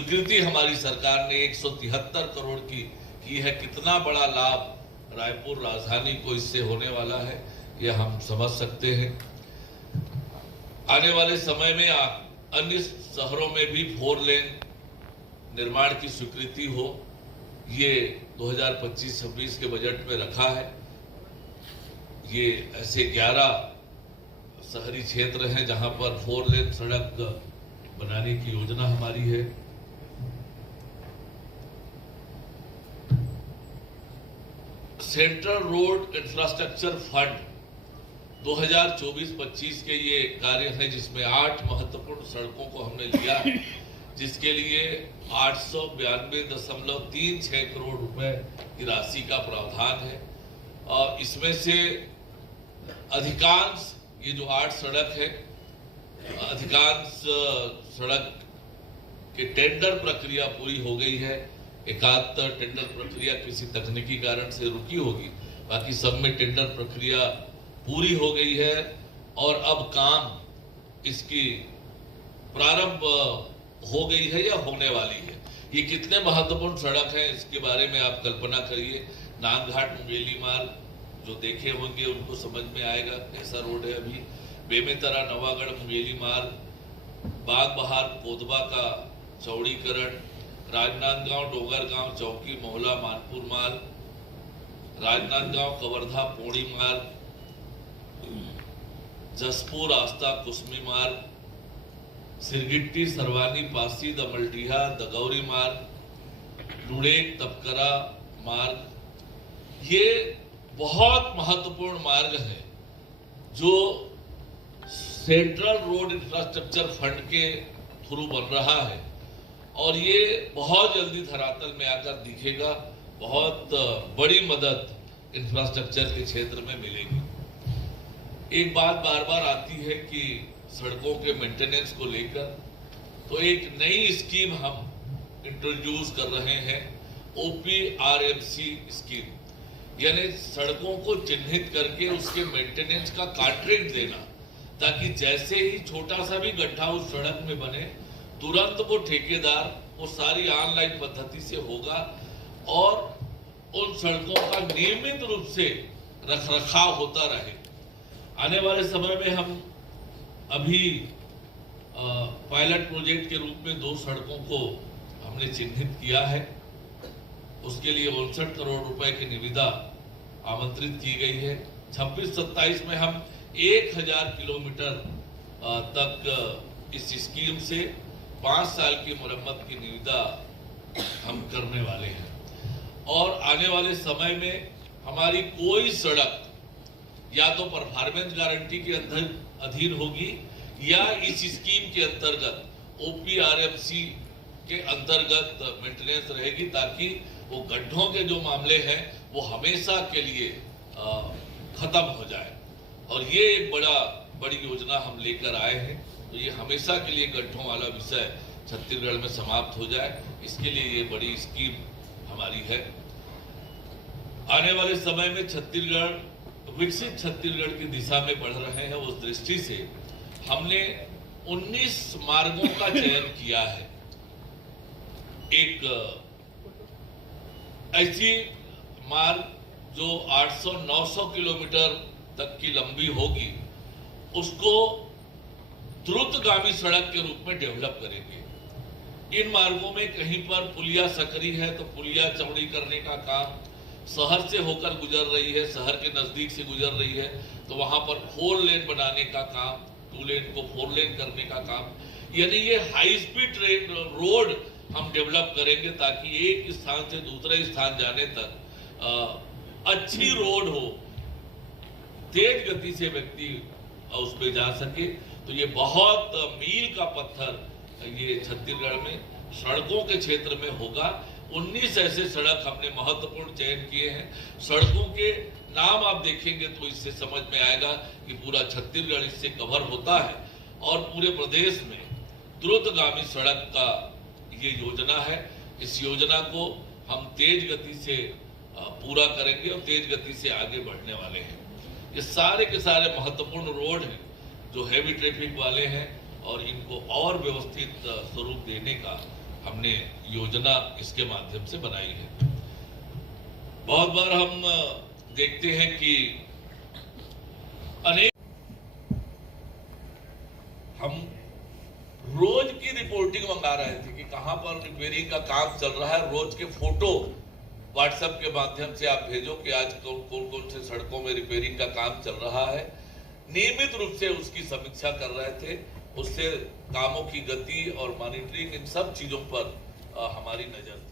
स्वीकृति हमारी सरकार ने 173 करोड़ की है। कितना बड़ा लाभ रायपुर राजधानी को इससे होने वाला है यह हम समझ सकते हैं। आने वाले समय में अन्य शहरों में भी 4 लेन निर्माण की स्वीकृति हो, ये 2025-26 के बजट में रखा है। ये ऐसे 11 शहरी क्षेत्र हैं जहां पर 4 लेन सड़क बनाने की योजना हमारी है। सेंट्रल रोड इंफ्रास्ट्रक्चर फंड 2024-25 के ये कार्य है जिसमें 8 महत्वपूर्ण सड़कों को हमने लिया है, जिसके लिए 892.36 करोड़ रुपए की राशि का प्रावधान है। और इसमें से अधिकांश ये जो 8 सड़क है, अधिकांश सड़क के टेंडर प्रक्रिया पूरी हो गई है। एकाध टेंडर प्रक्रिया किसी तकनीकी कारण से रुकी होगी, बाकी सब में टेंडर प्रक्रिया पूरी हो गई है और अब काम इसकी प्रारंभ हो गई है या होने वाली है। ये कितने महत्वपूर्ण सड़क है इसके बारे में आप कल्पना करिए। नांदघाट मुंगेली मार्ग जो देखे होंगे उनको समझ में आएगा कैसा रोड है अभी। बेमेतरा नवागढ़ मुंगेली मार्ग, बाग बहार कोदबा का चौड़ीकरण, राजनांदगांव डोगरगांव चौकी मोहला मानपुर मार्ग, राजनांदगांव कवर्धा पोड़ी मार्ग, जसपुर आस्था कुसमी मार्ग, सिरगिट्टी सरवानी पासी दमलडीहा दगौरी मार्ग, लुड़ेक तपकरा मार्ग। ये बहुत महत्वपूर्ण मार्ग है जो सेंट्रल रोड इंफ्रास्ट्रक्चर फंड के थ्रू बन रहा है और ये बहुत जल्दी धरातल में आकर दिखेगा। बहुत बड़ी मदद इंफ्रास्ट्रक्चर के क्षेत्र में मिलेगी। एक बात बार बार आती है कि सड़कों के मेंटेनेंस को लेकर, तो एक नई स्कीम हम इंट्रोड्यूस कर रहे हैं, OPRMC स्कीम, यानी सड़कों को चिन्हित करके उसके मेंटेनेंस का कॉन्ट्रैक्ट देना, ताकि जैसे ही छोटा सा भी गड्ढा उस सड़क में बने तुरंत वो ठेकेदार वो सारी ऑनलाइन पद्धति से होगा और उन सड़कों का नियमित रूप से रखरखाव होता रहे। आने वाले समय में हम अभी पायलट प्रोजेक्ट के रूप में 2 सड़कों को हमने चिन्हित किया है। उसके लिए 59 करोड़ रुपए की निविदा आमंत्रित की गई है। 26-27 में हम 1000 किलोमीटर तक इस स्कीम से 5 साल की मरम्मत की निविदा हम करने वाले हैं। और आने वाले समय में हमारी कोई सड़क या तो परफॉर्मेंस गारंटी के अधीन होगी या इस स्कीम के अंतर्गत OPRMC के अंतर्गत मेंटेनेंस रहेगी, ताकि वो गड्ढों के जो मामले हैं वो हमेशा के लिए खत्म हो जाए। और ये एक बड़ी योजना हम लेकर आए हैं, तो ये हमेशा के लिए गड्ढों वाला विषय छत्तीसगढ़ में समाप्त हो जाए, इसके लिए ये बड़ी स्कीम हमारी है। आने वाले समय में छत्तीसगढ़ विकसित छत्तीसगढ़ की दिशा में बढ़ रहे हैं। उस दृष्टि से हमने 19 मार्गों का चयन किया है। एक ऐसी मार्ग जो 800-900 किलोमीटर तक की लंबी होगी, उसको द्रुतगामी सड़क के रूप में डेवलप करेंगे। इन मार्गों में कहीं पर पुलिया सकरी है तो पुलिया चौड़ी करने का काम, शहर से होकर गुजर रही है, शहर के नजदीक से गुजर रही है तो वहां पर 4 लेन बनाने का काम, 2 लेन को 4 लेन करने का काम, यानी ये हाई स्पीड रोड हम डेवलप करेंगे ताकि एक स्थान से दूसरे स्थान जाने तक अच्छी रोड हो, तेज गति से व्यक्ति उस पर जा सके। तो ये बहुत मील का पत्थर ये छत्तीसगढ़ में सड़कों के क्षेत्र में होगा। 19 ऐसे सड़क हमने महत्वपूर्ण चयन किए हैं। सड़कों के नाम आप देखेंगे तो इससे समझ में आएगा कि पूरा छत्तीसगढ़ इससे कवर होता है और पूरे प्रदेश में द्रुतगामी सड़क का ये योजना है। इस योजना को हम तेज गति से पूरा करेंगे और तेज गति से आगे बढ़ने वाले हैं। ये सारे के सारे महत्वपूर्ण रोड हैं जो हैवी ट्रैफिक वाले हैं और इनको और व्यवस्थित स्वरूप देने का हमने योजना इसके माध्यम से बनाई है। बहुत बार हम देखते हैं कि अनेक हम रोज की रिपोर्टिंग मंगा रहे थे कि कहां पर रिपेयरिंग का काम चल रहा है। रोज के फोटो व्हाट्सएप के माध्यम से आप भेजो कि आज कौन से सड़कों में रिपेयरिंग का काम चल रहा है। नियमित रूप से उसकी समीक्षा कर रहे थे। उससे कामों की गति और मॉनिटरिंग इन सब चीजों पर हमारी नजर